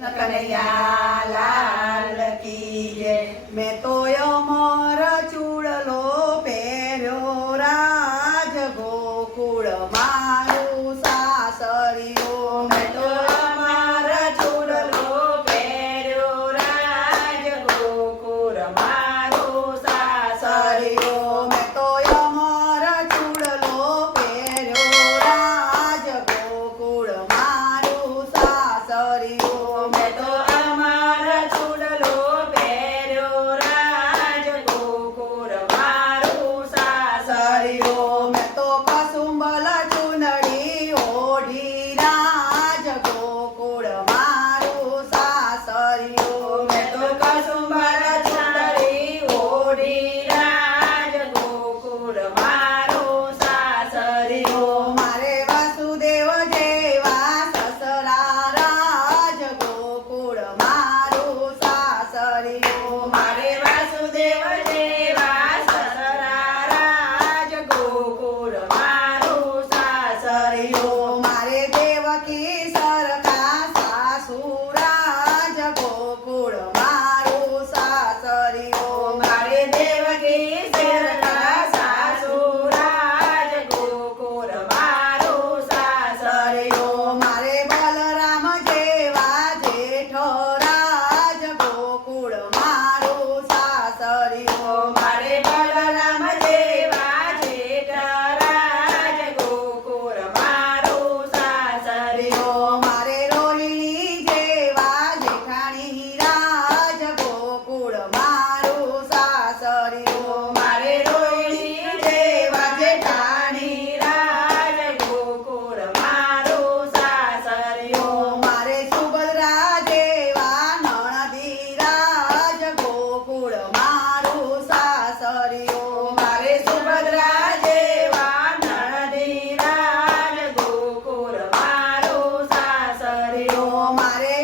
કનૈયા લાલ કી જય। મેં તો અમર ચૂડલો પહેર્યો રાજ ગોકુળ મારું સાસરિયો। મેં તો અમર ચૂડલો પહેર્યો રાજ ગોકુળ મારું સાસરિયો। મેં તો અમર ચૂડલો પહેર્યો રાજ ગોકુળ મારું સાસરિયો। મેં તો અમર ચૂડલો પહેર્યો રાજ ગોકુળ મારું સાસરિયો। મેં તો કસુંબલ ચૂનડી ઓઢી રાજ ગોકુળ મારું સાસરિયો। મેં તો કસુંબલ ચૂનડી ઓઢી રાજ ગોકુળ મારું સાસરિયો। મારે વાસુદેવ જેવા સસરા રાજ ગોકુળ મારું સાસરિયો। મારે વાસુદેવ જેવા સસરા રાજ ગોકુળ મારું સાસરિયો। મારે દેવકી સરખા સાસુ રાજ ગોકુળ મારું સાસરિયો। મારે દેવકી સરખા સાસુ રાજ ગોકુળ મારું સાસરિયો। મારે બલરામ જેવા જેઠ રાજ ગોકુળ મારું સાસરિયો। મારે બલરામ જેવા જેઠ રાજ ગોકુળ મારું સાસરિયો। મારે રોહિણી જેવા જેઠાણી રાજ ગોકુળ મારું સાસરિયો। મારે રોહિણી જેવા જેઠાણી રાજ ગોકુળ મારું સાસરિયો। મારે સુભદ્રા જેવા નણદી રાજ ગોકુળ મારું સાસરિયો। મારે સુભદ્રા જેવા નણદી રાજ ગોકુળ મારું સાસરિયો। મારે